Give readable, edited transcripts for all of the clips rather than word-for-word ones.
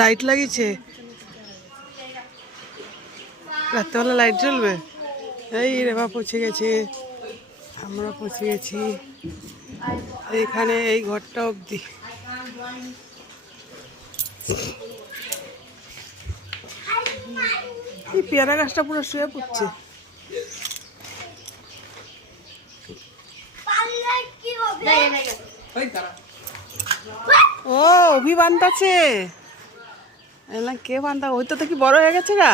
Light লাগিয়েছে, রাত্রেবেলা light জ্বলবে। এই রেবা পৌঁছে গেছে, আমরা পৌঁছে গেছি এইখানে, এই ঘরটা অবধি। এই পেয়ারা গাছটা পুরো শুয়ে পড়ছে। ও অভি বান্ধাছে, কে বান্ধা? ওই তো কি বড় হয়ে গেছে গা।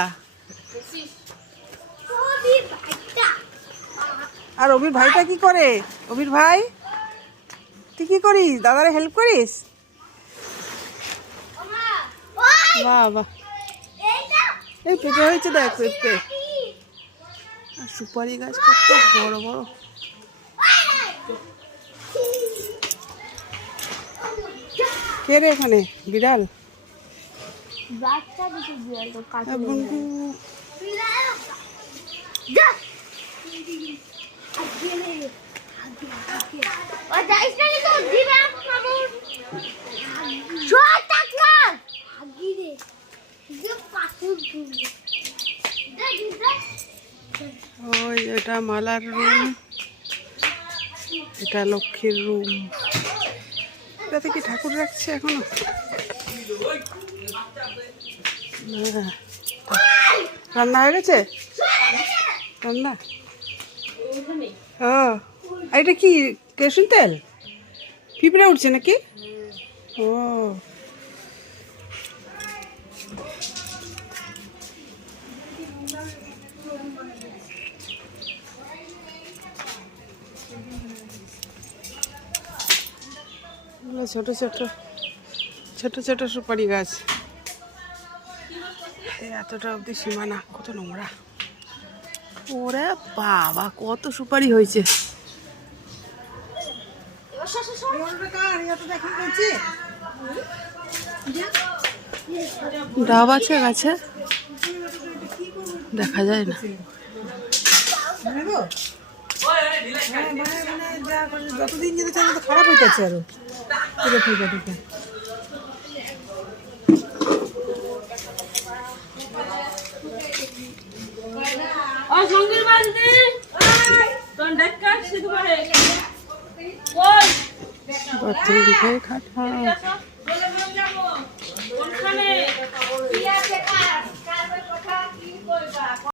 আর অভির ভাইটা কি করে? অভির ভাই তুই কি করিস? দাদারে হেল্প করিস? বাবা, এই পেঁপে হয়েছে, দেখ পেঁপে। আর সুপারি গাছ কত বড় বড়। কে রে এখানে? বিড়াল। ওই এটা মালার রুম, এটা লক্ষ্মীর রুম। এটাতে কি ঠাকুর রাখছে এখনো? রান্না হয়ে গেছে? রান্না ও, এটা কি কেরোসিন তেল? পিঁপড়ে উঠছে নাকি? ও ছোট ছোট ছোট ছোট সুপারি গাছ। এতটা অবধি সীমানা, কত নোংরা। ওরে বাবা, কত সুপারি হয়েছে। ডাব আছে গাছে, দেখা যায় না। যতদিন যেতে চাই তো খারাপ হয়ে যাচ্ছে আরো। ঠিক আছে, ঠিক আছে। বাথরুম খাট।